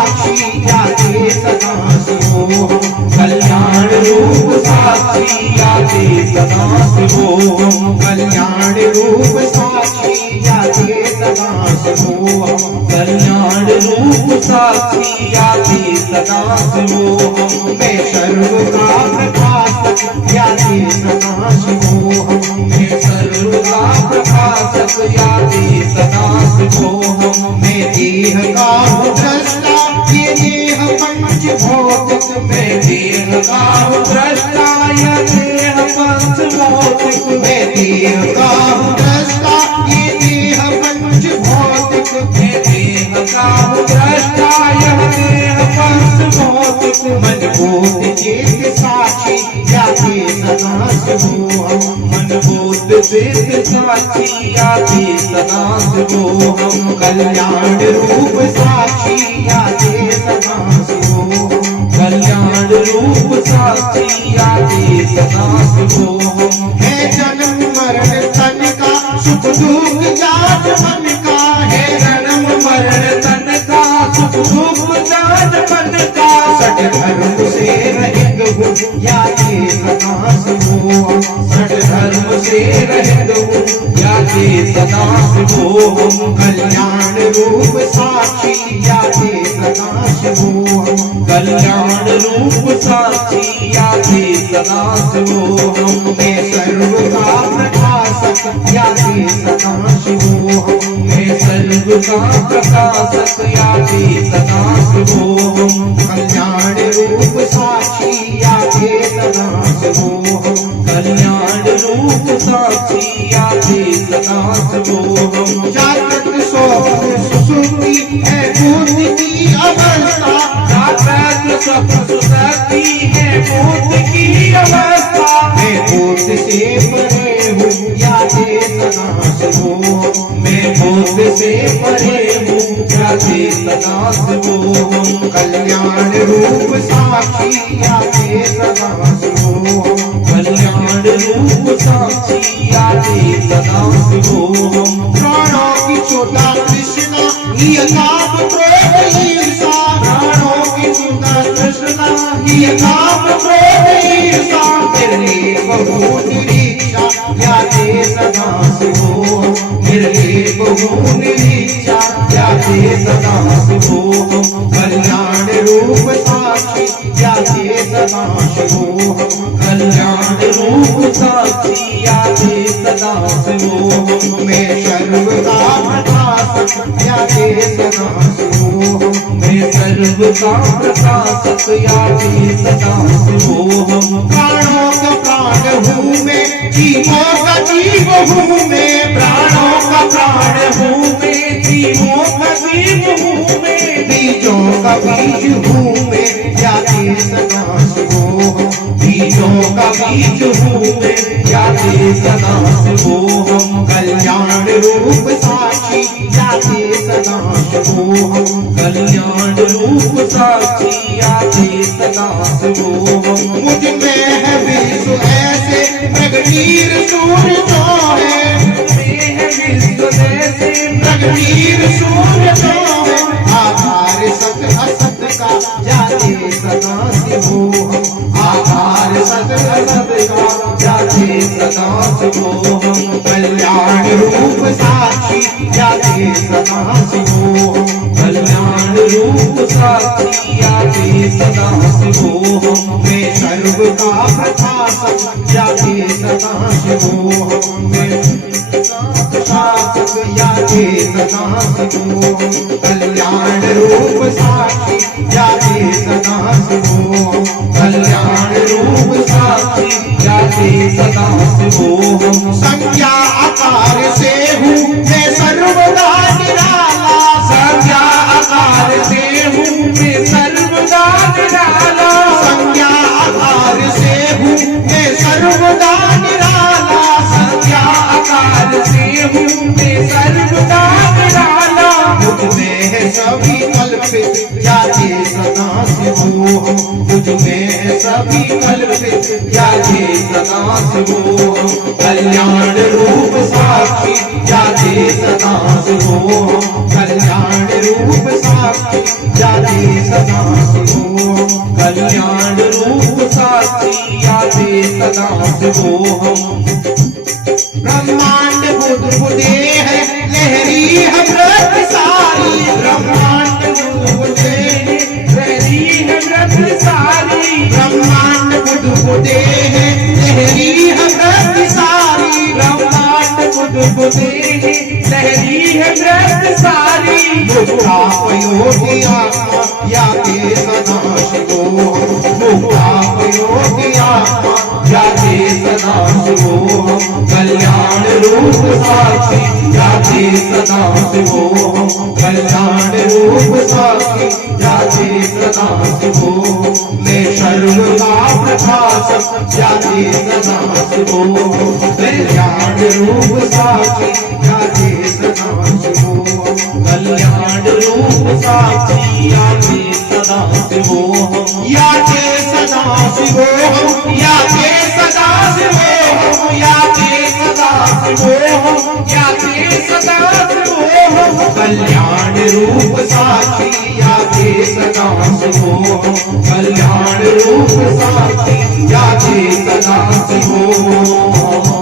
साक्षी जाते सदा शिवोहम कल्याण रूप साक्षी जाते सदा शिवोहम कल्याण रूप साक्षी जाते सदा शिवोहम कल्याण रूप साक्षी जाते सदा शिवोहम मैं सर्व का प्रकाशक जाते सदा शिवोहम मैं सर्व का प्रकाशक जाते सदा शिवोहम मैं देह का दृष्टा ये देह पंच भौतिक मैं देह का दृष्टा ये देह पंच भौतिक मैं देह का दृष्टा ये देह पंच भौतिक मैं देह का दृष्टा यह देह पंच भौतिक मन बोध चेत साक्षी जाते सदा शिवोहम मन बोध चेत साक्षी जाते सदा शिवोहम कल्याण रूप साक्षी जाते सदा शिवोहम कल्याण रूप साक्षी जाते सदा शिवोहम है जन्म मरण तन का सुख दुख जात मन का है जन्म मरण तन का सुख दुख जात मन का सठ धर्म से रहित हूँ जाते सदा शिवोहम सठ धर्म से रहित हूँ जाते सदा शिवोहम कल्याण रूप साक्षी जाते सदा शिवोहम कल्याण रूप साक्षी जाते सदा शिवोहम मैं सर्व का प्रकाशक जाते सदा शिवोहम मैं सर्व का प्रकाशक जाते सदा शिवोहम कल्याण रूप साक्षी जाते सदा शिवोहम कल्याण रूप साक्षी जाते सदा शिवोहम जागृत स्वप्न सुषुप्ति है भूत की अवस्था जागृत स्वप्न सुषुप्ति है भूत की अवस्था मैं भूत से परे हूँ जाते सदा शिवोहम मैं भूत से परे हूँ जाते सदा शिवोहम कल्याण रूप साक्षी जाते सदा शिवोहम कल्याण रूप साक्षी जाते सदा शिवोहम प्राणों की चोटा कृष्णा ये काम क्रोध ईर्षा प्राणों की चोटा कृष्णा ये काम क्रोध ईर्षा मेरे बहु निरीक्षा जाते सदा शिवोहम मेरे बहु निरीक्षा जाते सदा शिवोहम कल्याण रूप साक्षी जाते सदा शिवोहम कल्याण रूप साक्षी जाते सदा शिवोहम मैं सर्व का प्रकाशक जाते सदा शिवोहम मैं सर्व का प्रकाशक जाते सदा शिवोहम प्राणों का प्राण हूँ मैं जीवों का जीव हूँ मैं प्राणों का प्राण हूँ मैं जीवों का जीव हूँ मैं बीजों का बीज हूँ मैं जाते सदा शिवोहम बीजों का बीज हूँ मैं जाते सदा शिवोहम कल्याण रूप साक्षी जाते सदा शिवोहम कल्याण रूप साक्षी जाते सदा शिवोहम मुझ में है विश्व ऐसे प्रगटीर सूर्य जो है विश्व ऐसे प्रगटीर सूर्य जो है आधार सत असत का जाते सदा शिवोहम आधार सत असत का जाते सदा शिवोहम कल्याण रूप साक्षी जाते सदा शिवोहम कल्याण रूप साक्षी जाते सदा शिवोहम मैं सर्व का प्रकाशक जाते सदा शिवोहम मैं प्रकाशक जाते सदा शिवोहम कल्याण रूप साक्षी जाते सदा शिवोहम कल्याण रूप साक्षी जाते सदा शिवोहम संज्ञा आकार से हूँ मैं सर्वदा निराला संज्ञा आकार से हूँ मैं सर्वदा निराला संज्ञा आकार से हूँ मैं सर्वदा निराला संज्ञा आकार से हूँ मैं सर्वदा निराला मुझ में है सभी कल्पित यादे सदा शिवोहम, तुझ में सभी कल्पित यादे सदा शिवोहम, कल्याण रूप साक्षी यादे सदा शिवोहम, कल्याण रूप साक्षी यादे सदा शिवोहम, कल्याण रूप साक्षी यादे सदा शिवोहम। ब्रह्मांड बुध बुधे है लहरी है व्रत सारी, ब्रह्मांड बुध बुधे लहरी है व्रत सारी, ब्रह्मांड बुध बुधे है लहरी है व्रत सारी, ब्रह्मांड बुध बुधे लहरी है व्रत सारी, मुक्ता योगी आत्मा यादे सदा शिवोहम, मुक्ता योगी आत्मा यादे सदा शिवोहम, कल्याण रूप साक्षी यादे सदा शिवोहम, कल्याण रूप साक्षी यादे सदा शिवोहम, मैं सर्वदा प्रकाशक यादे सदा शिवोहम, कल्याण रूप साक्षी यादे सदा शिवोहम, कल्याण रूप साक्षी यादे सदा शिवोहम, यादे सदा शिवोहम, यादे सदा शिवोहम, यादे सदा शिवोहम, यादे सदा शिवोहम, कल्याण रूप साक्षी यादे सदा शिवोहम, कल्याण रूप साक्षी यादे सदा शिवोहम।